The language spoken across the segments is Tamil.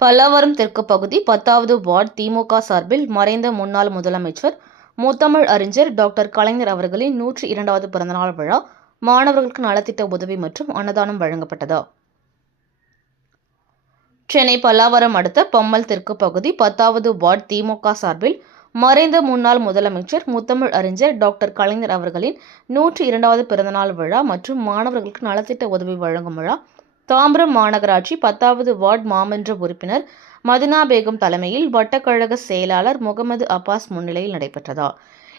பல்லாவரம் தெற்கு பகுதி பத்தாவது வார்டு திமுக சார்பில் மறைந்த முன்னாள் முதலமைச்சர் முத்தமிழ் அறிஞர் டாக்டர் கலைஞர் அவர்களின் நூற்றி இரண்டாவது பிறந்தநாள் விழா மாணவர்களுக்கு நலத்திட்ட உதவி மற்றும் அன்னதானம் வழங்கப்பட்டது. சென்னை பல்லாவரம் அடுத்த பம்மல் தெற்கு பகுதி பத்தாவது வார்டு திமுக சார்பில் மறைந்த முன்னாள் முதலமைச்சர் முத்தமிழ் அறிஞர் டாக்டர் கலைஞர் அவர்களின் நூற்றி இரண்டாவது பிறந்தநாள் விழா மற்றும் மாணவர்களுக்கு நலத்திட்ட உதவி வழங்கும் விழா தாம்பரம் மாநகராட்சி பத்தாவது வார்டு மாமன்ற உறுப்பினர் மதினா பேகம் தலைமையில் வட்டக்கழக செயலாளர் முகமது அப்பாஸ் முன்னிலையில் நடைபெற்றதா?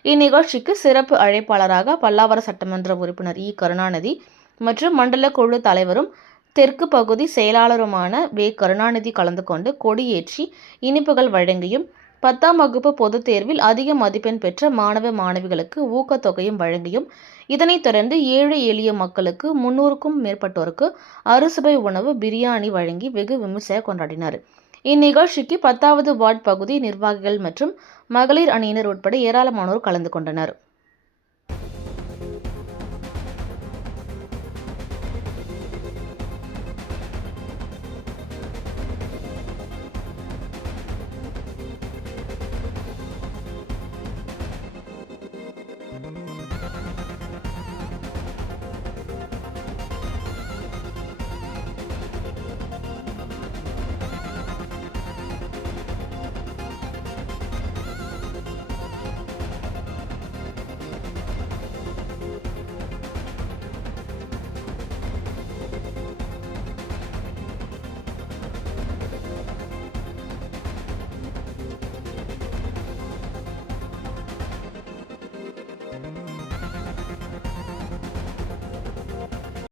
இந்நிகழ்ச்சிக்கு சிறப்பு அழைப்பாளராக பல்லாவர சட்டமன்ற உறுப்பினர் இ. கருணாநிதி மற்றும் மண்டல குழு தலைவரும் தெற்கு பகுதி செயலாளருமான வே. கருணாநிதி கலந்து கொண்டு கொடியேற்றி இனிப்புகள் வழங்கியும் பத்தாம் வகுப்பு பொதுத் தேர்வில் அதிக மதிப்பெண் பெற்ற மாணவ மாணவிகளுக்கு ஊக்கத்தொகையும் வழங்கியும். இதனைத் தொடர்ந்து ஏழை எளிய மக்களுக்கு முன்னூறுக்கும் மேற்பட்டோருக்கு அறுசுவை உணவு பிரியாணி வழங்கி வெகு விமர்சையாக கொண்டாடினார். இந்நிகழ்ச்சிக்கு பத்தாவது வார்டு பகுதி நிர்வாகிகள் மற்றும் மகளிர் அணியினர் உட்பட ஏராளமானோர் கலந்து கொண்டனர்.